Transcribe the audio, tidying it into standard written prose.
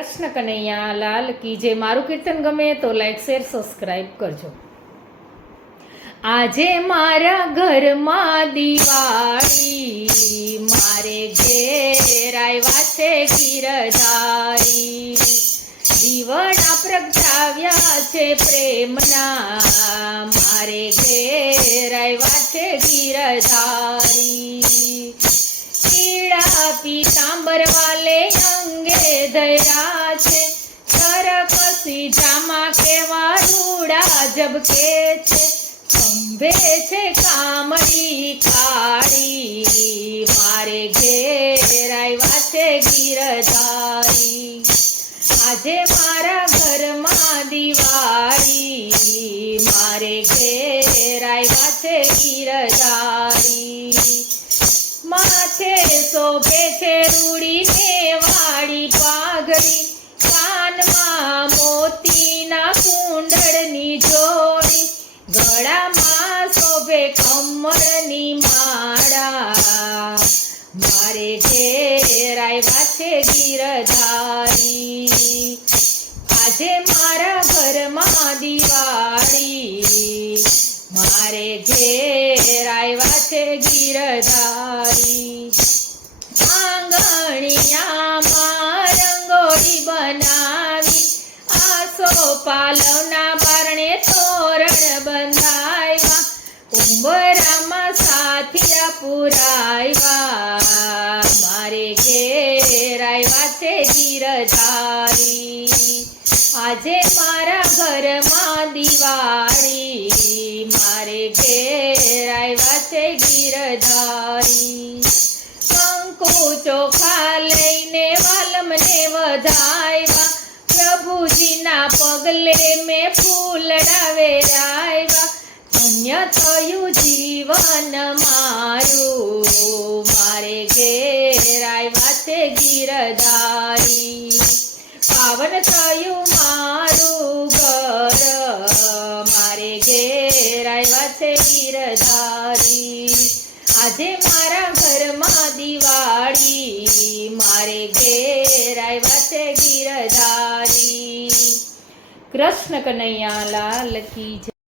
કૃષ્ણ કનૈયા લાલ કી જય। મારું કીર્તન ગમે તો લાઈક શેર સબસ્ક્રાઈબ કરજો। આજે મારા ઘરમાં દિવાળી, મારે ઘેર આવ્યા છે ગીરધારી। દીવડા પ્રગટાવ્યા છે પ્રેમના, મારે ઘેર આવ્યા છે ગીરધારી। પીળા પીતાંબર વાલે અંગે ધર્યા છે, સરકસી જામા કેવા રૂડા ઝબકે છે। ખંભે છે કામળી કાળી, મારે ઘેર આવ્યા છે ગીરધારી। આજે મારા ઘરમાં દિવાળી, મારે ઘેર આવ્યા છે ગીરધારી। માથે શોભે છે રૂડીને વાળી પાઘડી, કાનમાં મોતીના કુંડળની જોડી, ગળામાં શોભે કમળની માળા, મારે ઘેર આવ્યા છે ગીરધારી। આજે મારા ઘરમાં દિવાળી, મારે ઘેર આવ્યા છે ગીરધારી। આંગણિયામાં રંગોળી બનાવી, આસો પાલવના બારણે તોરણ બંધાવ્યા, ઉંબરામાં સાથિયા પુરાવ્યા, મારે ઘેર આવ્યા છે ગીરધારી। આજે મારા ઘરમાં દિવાળી, મારે ઘેર આવ્યા છે ગીરધારી। કંકુ ચોખા લઈને વાલમને વધાવ્યા, પ્રભુજીના પગલે મેં ફૂલડા વેરાવ્યા, ધન્ય થયું જીવન મારું, મારે ઘેર આવ્યા છે ગીરધારી। પાવન થયું મારું ઘર, મારે ઘેર આવ્યા છે ગીરધારી। આજે મારા ઘરમાં દિવાળી, મારે ઘેર આવ્યા છે ગીરધારી। કૃષ્ણ કનૈયા લાલ કી જય।